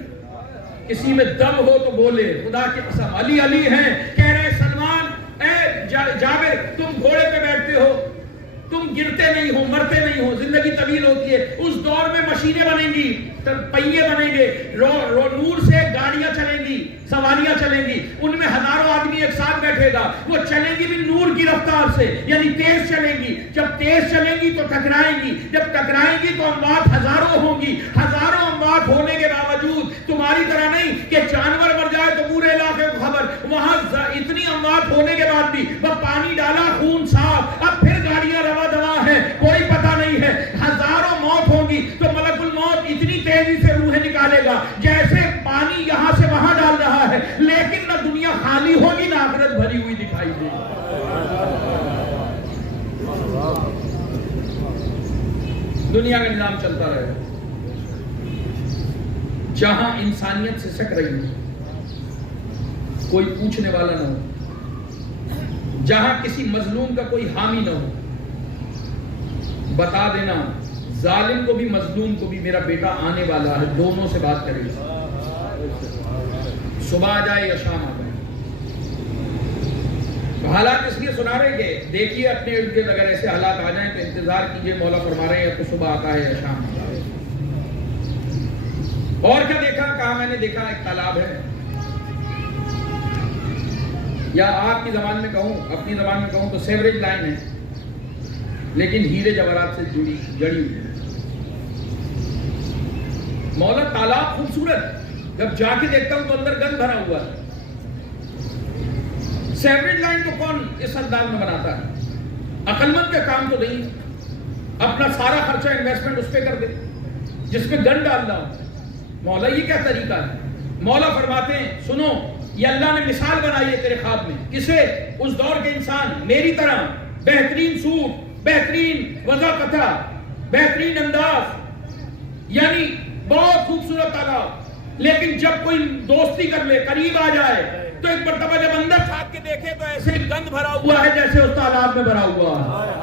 کسی میں دم ہو تو بولے، خدا کی قسم علی علی ہیں۔ کہہ رہے سلمان، اے جابر، تم گھوڑے پہ بیٹھتے ہو، تم گرتے نہیں ہو، مرتے نہیں ہو، زندگی طویل ہوتی ہے۔ اس دور میں مشینیں بنیں گی، پہیے بنیں گے، نور سے گاڑیاں چلیں گی، سواریاں چلیں گی، ان میں ہزاروں آدمی ایک ساتھ بیٹھے گا، وہ چلیں گی بھی نور کی رفتار سے، یعنی تیز چلیں گی۔ جب تیز چلیں گی تو ٹکرائیں گی، جب ٹکرائیں گی تو اموات ہزاروں ہوں گی۔ ہزاروں اموات ہونے کے باوجود تمہاری طرح نہیں کہ جانور مر جائے تو پورے علاقے کو خبر، وہاں اتنی اموات ہونے کے بعد بھی وہ پانی ڈالا، خون صاف، اب پھر گاڑیاں روا دوا ہیں، کوئی پتہ نہیں ہے، ہزاروں موت ہوں گی۔ تو ملک الموت اتنی تیزی سے روحیں نکالے گا جیسے پانی یہاں سے وہاں ڈال رہا ہے، لیکن نہ دنیا خالی ہو دی. دنیا کا نظام چلتا رہے جہاں انسانیت سے سک رہی ہو, کوئی پوچھنے والا نہ ہو, جہاں کسی مظلوم کا کوئی حامی نہ ہو, بتا دینا ظالم کو بھی مظلوم کو بھی میرا بیٹا آنے والا ہے, دونوں سے بات کرے گا. صبح آ جائے یا شام آ جائے. حالات اس لیے سنا رہے کہ دیکھیے اپنے ارد گرد اگر ایسے حالات آ جائیں تو انتظار کیجئے, مولا فرما رہے ہیں تو صبح آتا ہے یا شام آتا ہے. اور کیا دیکھا؟ کہا میں نے دیکھا ایک تالاب ہے, یا آپ کی زبان میں کہوں, اپنی زبان میں کہوں تو سیوریج لائن ہے, لیکن ہیرے جواہرات سے جڑی ہوئی ہے. مولا تالاب خوبصورت, جب جا کے دیکھتا ہوں تو اندر گند بھرا ہوا ہے. سیوریج لائن کو کون اس انداز میں بناتا ہے؟ عقل مند کا کام تو نہیں اپنا سارا خرچہ انویسٹمنٹ اس پہ کر دے جس پہ گند ڈالنا ہو. مولا یہ کیا طریقہ ہے؟ مولا فرماتے ہیں سنو, یہ اللہ نے مثال بنائی ہے تیرے خواب میں. کسے؟ اس دور کے انسان میری طرح بہترین سوٹ, بہترین وضاقتہ, بہترین انداز, یعنی بہت خوبصورت تالاب, لیکن جب کوئی دوستی کر لے, قریب آ جائے تو ایک مرتبہ جب اندر چھانک کے دیکھے تو ایسے گند بھرا ہوا ہے جیسے اس تالاب میں بھرا ہوا ہے.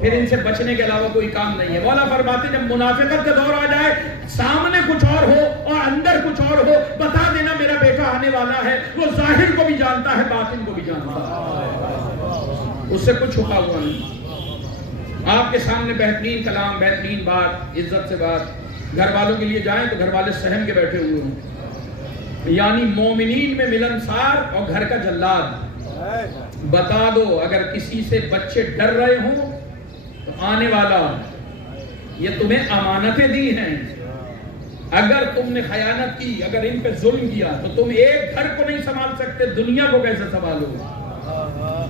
پھر ان سے بچنے کے علاوہ کوئی کام نہیں ہے. مولا فرماتے جب منافقت کا دور آ جائے, سامنے کچھ اور ہو اور اندر کچھ اور ہو, بتا دینا میرا بیٹا آنے والا ہے. وہ ظاہر کو بھی جانتا ہے, باطن کو بھی جانتا ہے, اس سے کچھ چھپا ہوا نہیں. آپ کے سامنے بہترین کلام, بہترین بات, عزت سے بات. گھر والوں کے لیے جائیں تو گھر والے سہم کے بیٹھے ہوئے ہوں, یعنی مومنین میں ملنسار اور گھر کا جلاد. بتا دو اگر کسی سے بچے ڈر رہے ہوں تو آنے والا, یہ تمہیں امانتیں دی ہیں. اگر تم نے خیانت کی, اگر ان پہ ظلم کیا تو تم ایک گھر کو نہیں سنبھال سکتے, دنیا کو کیسے سنبھالو گے؟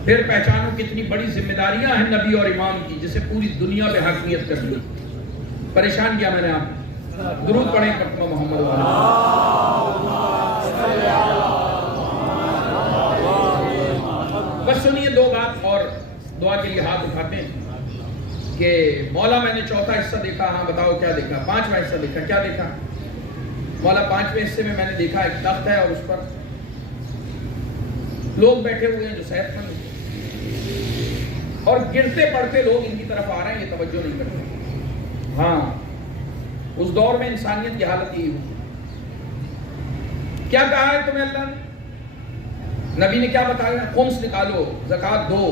پھر پہچانو کتنی بڑی ذمہ داریاں ہیں نبی اور امام کی, جسے پوری دنیا پہ حاکمیت کر لی. پریشان کیا میں نے آپ. درود پڑھیں پٹمہ محمد والا. بس سنیے دو بات اور دعا کے لیے ہاتھ اٹھاتے ہیں کہ مولا میں نے چوتھا حصہ دیکھا. ہاں بتاؤ کیا دیکھا؟ پانچواں حصہ دیکھا. کیا دیکھا مولا؟ پانچویں حصے میں نے دیکھا ایک تخت ہے اور اس پر لوگ بیٹھے ہوئے ہیں جو صحت مند ہیں, اور گرتے پڑتے لوگ ان کی طرف آ رہے ہیں, یہ توجہ نہیں کرتے. ہاں اس دور میں انسانیت کی حالت یہی ہوئی. کیا کہا ہے تمہیں اللہ نے؟ نبی نے کیا بتایا؟ خمس نکالو, زکات دو.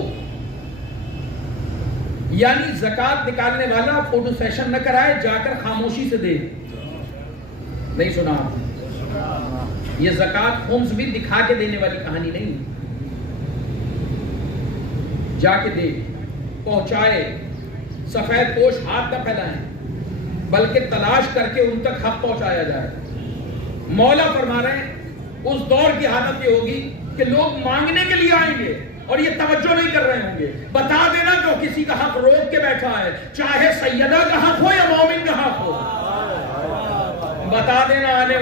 یعنی زکات نکالنے والا فوٹو سیشن نہ کرائے, جا کر خاموشی سے دے. نہیں سنا؟ یہ زکات خمس بھی دکھا کے دینے والی کہانی نہیں, جا کے دے, پہنچائے. سفید پوش ہاتھ نہ پھیلائیں, بلکہ تلاش کر کے ان تک حق پہنچایا جائے. مولا فرما رہے ہیں اس دور کی حالت یہ ہوگی کہ لوگ مانگنے کے لیے آئیں گے اور یہ توجہ نہیں کر رہے ہوں گے. بتا دینا جو کسی کا حق روک کے بیٹھا ہے, چاہے سیدہ کا حق ہو یا مومن کا حق ہو, بتا دینا آنے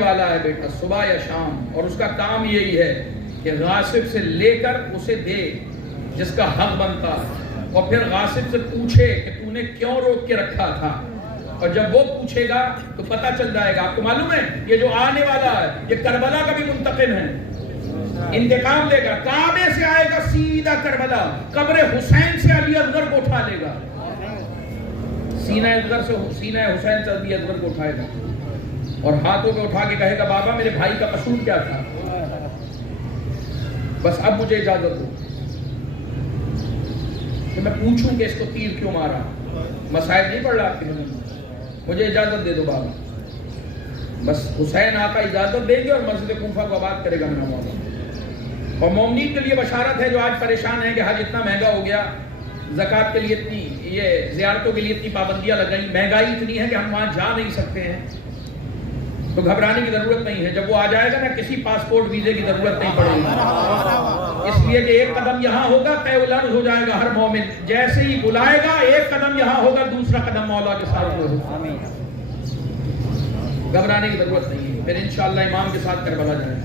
والا ہے بیٹا, صبح یا شام. اور اس کا کام یہی ہے کہ غاصب سے لے کر اسے دے جس کا حق بنتا ہے, اور پھر غاصب سے پوچھے کہ تو نے کیوں روک کے رکھا تھا. اور جب وہ پوچھے گا تو پتہ چل جائے گا. آپ کو معلوم ہے یہ جو آنے والا ہے یہ کربلا کا بھی منتقم ہے, انتقام لے گا. کعبے سے آئے گا سیدھا کربلا, قبر حسین سے علی اصغر کو اٹھا لے گا, سینہ حسین سے علی اصغر کو اٹھائے گا اور ہاتھوں پہ اٹھا کے کہے گا بابا میرے بھائی کا قصور کیا تھا, بس اب مجھے اجازت دو کہ میں پوچھوں کہ اس کو تیر کیوں مارا. مسائل نہیں پڑھ رہا آپ کی نظر, مجھے اجازت دے دو بابا. بس حسین آقا اجازت دیں گے اور مسجد کوفہ کو آباد کرے گا میرا مولا. اور مومنین کے لیے بشارت ہے جو آج پریشان ہیں کہ حج اتنا مہنگا ہو گیا, زکات کے لیے اتنی, یہ زیارتوں کے لیے اتنی پابندیاں لگائیں, مہنگائی اتنی ہے کہ ہم وہاں جا نہیں سکتے ہیں. تو گھبرانے کی ضرورت نہیں ہے. جب وہ آ جائے گا نا کسی پاسپورٹ ویزے کی ضرورت نہیں پڑے گی, اس لیے کہ ایک قدم یہاں ہوگا طے الارض ہو جائے گا ہر مومن. جیسے ہی بلائے گا ایک قدم یہاں ہوگا, دوسرا قدم مولا کے ساتھ ہوگا. گھبرانے کی ضرورت نہیں ہے. پھر انشاءاللہ امام کے ساتھ کربلا جائیں.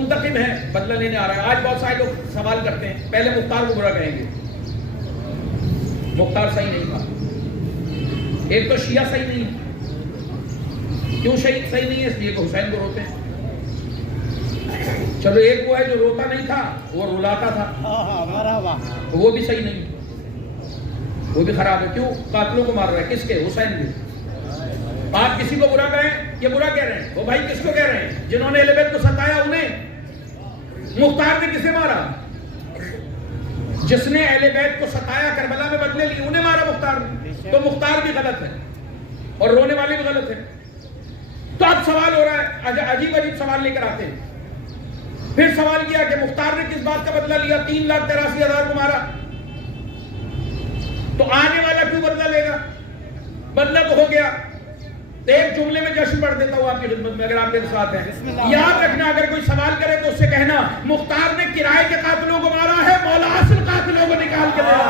منتقم ہے, بدلہ لینے آ رہا ہے. آج بہت سارے لوگ سوال کرتے ہیں, پہلے مختار کو برا کہیں گے, مختار صحیح نہیں تھا. ایک تو شیعہ صحیح نہیں ہے. کیوں شہید صحیح نہیں ہے؟ اس لیے کہ حسین کو روتے ہیں. چلو ایک وہ ہے جو روتا نہیں تھا, وہ رلاتا تھا, وہ بھی صحیح نہیں, وہ بھی خراب ہے. کیوں؟ قاتلوں کو مار رہا ہے. کس کے؟ حسین کے. آپ کسی کو برا کہیں, یہ برا کہہ رہے ہیں. وہ بھائی کس کو کہہ رہے ہیں؟ جنہوں نے اہل بیت کو ستایا انہیں. مختار نے کسے مارا؟ جس نے اہل بیت کو ستایا, کربلا میں بدلے لی, انہیں مارا مختار نے. تو مختار بھی غلط ہے اور رونے والے بھی غلط ہیں. تو اب سوال ہو رہا ہے, عجیب عجیب سوال لے کر آتے ہیں. پھر سوال کیا کہ مختار نے کس بات کا بدلہ لیا؟ 3,83,000 کو مارا. تو آنے والا کیوں بدلہ لے گا؟ بدلہ تو ہو گیا. ایک جملے میں جشن پڑھ دیتا ہوں آپ کی خدمت میں, اگر آپ میرے ساتھ ہیں. یاد رکھنا, اگر کوئی سوال کرے تو اس سے کہنا مختار نے کرائے کے قاتلوں کو مارا ہے, مولا اصل قاتلوں کو نکال کے دے رہا.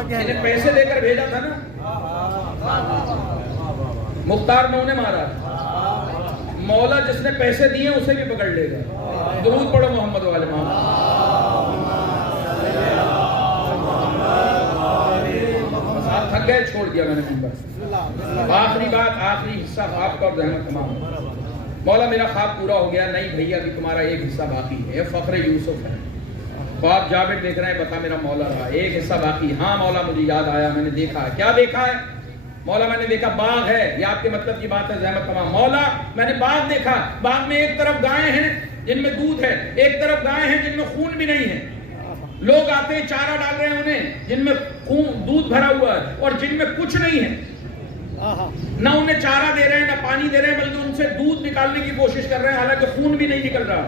انہیں پیسے دے کر بھیجا تھا نا. مختار نے انہیں مارا. مولا جس نے پیسے دیے اسے بھی پکڑ لے گا. درود پڑھو محمد والے محمد. آپ تھک گئے, چھوڑ دیا میں نے منبر. آخری بات, آخری حصہ آپ کا اور رحمت تمام. مولا میرا خواب پورا ہو گیا. نہیں بھیا, ابھی تمہارا ایک حصہ باقی ہے. فخر یوسف ہے. خواب جابر دیکھ رہے ہیں, بتا میرا مولا رہا, ایک حصہ باقی. ہاں مولا مجھے یاد آیا, میں نے دیکھا ہے. کیا دیکھا ہے مولا؟ میں نے دیکھا باغ ہے. یہ آپ کے مطلب کی بات ہے زحمت تمام. مولا میں نے باغ دیکھا. باغ میں ایک طرف گائیں ہیں جن میں دودھ ہے, ایک طرف گائیں ہیں جن میں خون بھی نہیں ہے. لوگ آتے ہیں, چارہ ڈال رہے ہیں انہیں, جن میں خون دودھ بھرا ہوا ہے, اور جن میں کچھ نہیں ہے. نہ انہیں چارہ دے رہے ہیں, نہ پانی دے رہے ہیں, بلکہ ان سے دودھ نکالنے کی کوشش کر رہے ہیں, حالانکہ خون بھی نہیں نکل رہا.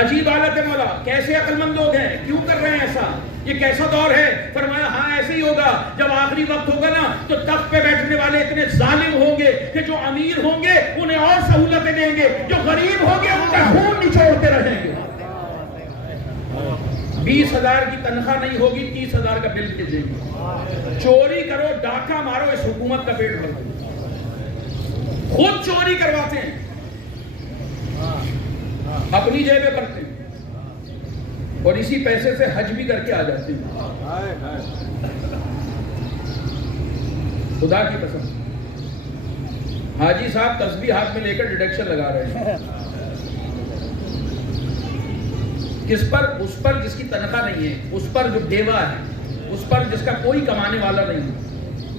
عجیب حالت ہے مولا. کیسے عقل مند لوگ ہیں, کیوں کر رہے ہیں ایسا؟ یہ کیسا دور ہے؟ فرمایا ہاں ایسے ہی ہوگا. جب آخری وقت ہوگا نا, تو تخت پہ بیٹھنے والے اتنے ظالم ہوں گے کہ جو امیر ہوں گے انہیں اور سہولتیں دیں گے, جو غریب ہوں گے ان کا خون نچوڑتے رہیں گے. 20,000 کی تنخواہ نہیں ہوگی, 30,000 کا بل کے دیں گے. چوری کرو, ڈاکہ مارو, اس حکومت کا پیٹ بھر. خود چوری کرواتے ہیں, اپنی جیبیں کرتے ہیں, اور اسی پیسے سے حج بھی کر کے آ جاتے ہیں. خدا کی قسم, حاجی صاحب تسبیح ہاتھ میں لے کر ڈیڈکشن لگا رہے ہیں. کس پر؟ اس پر جس کی تنخواہ نہیں ہے, اس پر جو بیوہ ہے, اس پر جس کا کوئی کمانے والا نہیں ہے.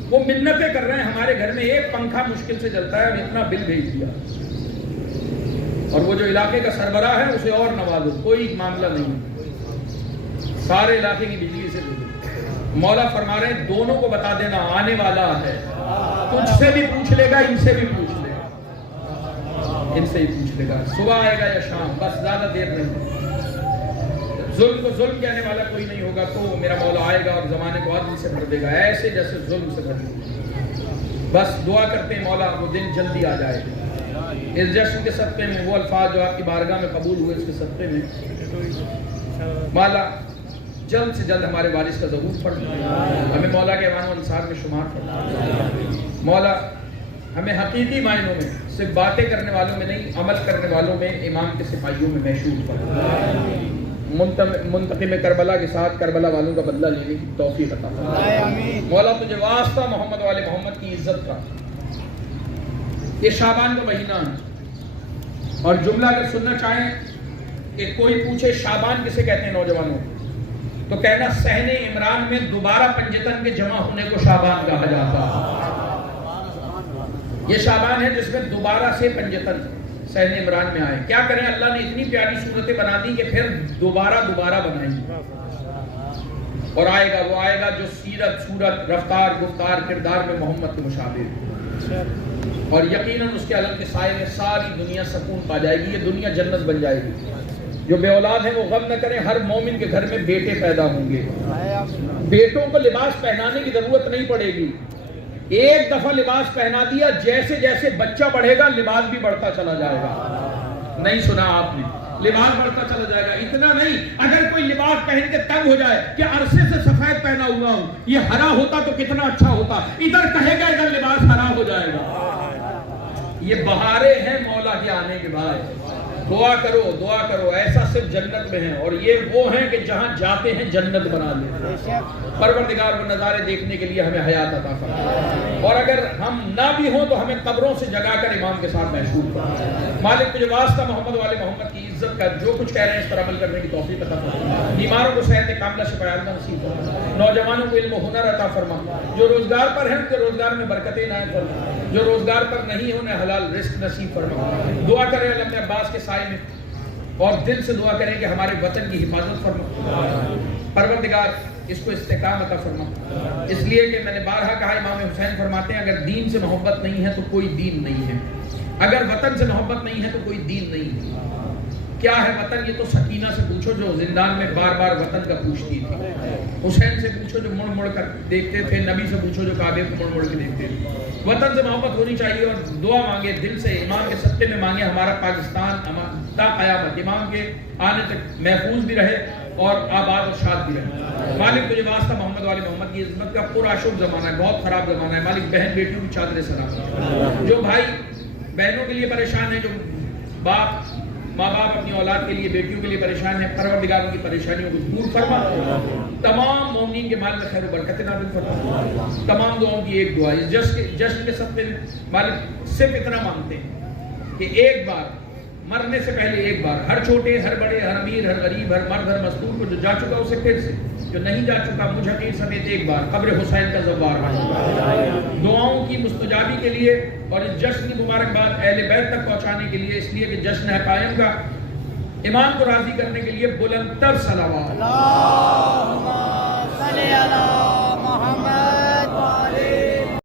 وہ منتیں کر رہے ہیں, ہمارے گھر میں ایک پنکھا مشکل سے چلتا ہے, اتنا بل بھیج دیا. اور وہ جو علاقے کا سربراہ ہے اسے اور نوازو, کوئی معاملہ نہیں, سارے علاقے کی بجلی سے دے دو. مولا فرما رہے ہیں دونوں کو بتا دینا آنے والا ہے. تجھ سے بھی پوچھ لے گا, ان سے بھی پوچھ لے گا, ان سے ہی پوچھ لے گا. صبح آئے گا یا شام, بس زیادہ دیر نہیں. ظلم کو ظلم کہنے والا کوئی نہیں ہوگا, تو میرا مولا آئے گا اور زمانے کو عدل سے بھر دے گا, ایسے جیسے ظلم سے بھر دے گا. بس دعا کرتے ہیں مولا وہ دن جلدی آ جائے. اس جشن کے صدقے میں وہ الفاظ جو آپ کی بارگاہ میں قبول ہوئے, اس کے صدقے میں مولا جلد سے جلد ہمارے وارث کا ظہور فرما, ہمیں مولا کے ایوان و انصار میں شمار فرما. مولا ہمیں حقیقی معنوں میں صرف باتیں کرنے والوں میں نہیں, عمل کرنے والوں میں, امام کے سپاہیوں میں محشور فرما. منتقم کربلا کے ساتھ کربلا والوں کا بدلہ لینے کی توفیق عطا فرما. مولا تجھے واسطہ محمد والے محمد کی عزت کا. یہ شعبان کا مہینہ ہے, اور جملہ اگر سننا چاہیں کہ کوئی پوچھے شعبان کسے کہتے ہیں نوجوانوں, تو کہنا صحن عمران میں دوبارہ پنجتن کے جمع ہونے کو شعبان کہا جاتا ہے. یہ شعبان ہے جس میں دوبارہ سے پنجتن صحن عمران میں آئے. کیا کریں, اللہ نے اتنی پیاری صورتیں بنا دی کہ پھر دوبارہ بنائیں, اور آئے گا وہ آئے گا جو سیرت, صورت, رفتار, گفتار, کردار میں محمد کے مشابہ, اور یقیناً اس کے علم کے سائے میں ساری دنیا سکون پا جائے گی. یہ دنیا جنت بن جائے گی. جو بے اولاد ہیں وہ غم نہ کریں, ہر مومن کے گھر میں بیٹے پیدا ہوں گے. بیٹوں کو لباس پہنانے کی ضرورت نہیں پڑے گی. ایک دفعہ لباس پہنا دیا, جیسے جیسے بچہ بڑھے گا لباس بھی بڑھتا چلا جائے گا. نہیں سنا آپ نے, لباس بڑھتا چلا جائے گا. اتنا نہیں, اگر کوئی لباس پہن کے تنگ ہو جائے کہ عرصے سے سفید پہنا ہوا ہوں, یہ ہرا ہوتا تو کتنا اچھا ہوتا, ادھر کہے گا ادھر لباس ہرا ہو جائے گا. یہ بہار جانے کے بعد دعا کرو ایسا صرف جنت میں ہے، اور یہ وہ ہیں کہ جہاں جاتے ہیں جنت بنا لیتے ہیں۔ پروردگار وہ نظارے دیکھنے کے لیے ہمیں حیات عطا فرمائے، اور اگر ہم نہ بھی ہوں تو ہمیں قبروں سے جگا کر امام کے ساتھ محشور فرمائے۔ مالک تجھے واسطہ محمد والے محمد کی عزت کا، جو کچھ کہہ رہے ہیں اس پر عمل کرنے کی توفیق عطا فرما، بیماروں کو صحت کاملہ شفایت نصیب فرما، نوجوانوں کو علم و ہنر عطا فرما، جو روزگار پر ہیں ان کے روزگار میں برکتیں عنایت فرما، جو روزگار پر نہیں ہیں انہیں حلال رزق نصیب فرما۔ دعا کریں علامہ عباس کے سائے میں، اور دل سے دعا کریں کہ ہمارے وطن کی حفاظت فرما، پروردگار اس کو استحکام عطا فرما، اس لیے کہ میں نے بارہا کہا، امام حسین فرماتے ہیں اگر دین سے محبت نہیں ہے تو کوئی دین نہیں ہے، اگر وطن سے محبت نہیں ہے تو کوئی دین نہیں ہے۔ کیا ہے وطن؟ یہ تو سکینہ سے پوچھو جو زندان میں بار بار وطن کا پوچھتی تھی، حسین سے پوچھو جو مڑ مڑ کر دیکھتے تھے، نبی سے پوچھو جو کعبے کو مڑ مڑ کے دیکھتے تھے۔ وطن سے محبت ہونی چاہیے، اور دعا مانگے دل سے، امام کے صدقے میں مانگے ہمارا پاکستان تا قیامت امام کے آنے تک محفوظ بھی رہے اور آباد اور شاد بھی رہے۔ مالک تجھے واسطہ محمد والے محمد کی عظمت کا پورا شب زمانہ ہے، بہت خراب زمانہ ہے، مالک بہن بیٹیوں کی چادریں سنا، جو بھائی بہنوں کے لیے پریشان ہیں، جو ماں باپ اپنی اولاد کے لیے بیٹیوں کے لیے پریشان ہیں، پروردگار ان کی پریشانیوں کو دور فرما، تمام مومنین کے مال میں خیر و برکت نازل فرما۔ تمام دعاؤں کی ایک دعا ہے، جشن کے صدقے میں مالک صرف اتنا مانگتے ہیں کہ ایک بار مرنے سے پہلے ایک بار ہر چھوٹے ہر بڑے ہر امیر ہر غریب ہر مرد ہر مزدور کو جو جا چکا اسے پھر سے، جو نہیں جا چکا مجھ حقیر سمیت ایک بار قبر حسین کا زوار ہو، دعاؤں کی مستجابی کے لیے اور اس جشن کی مبارکباد اہل بیت تک پہنچانے کے لیے، اس لیے کہ جشن ہے قائم کا، امام کو راضی کرنے کے لیے بلند تر صلوات۔ اللہم صلی علی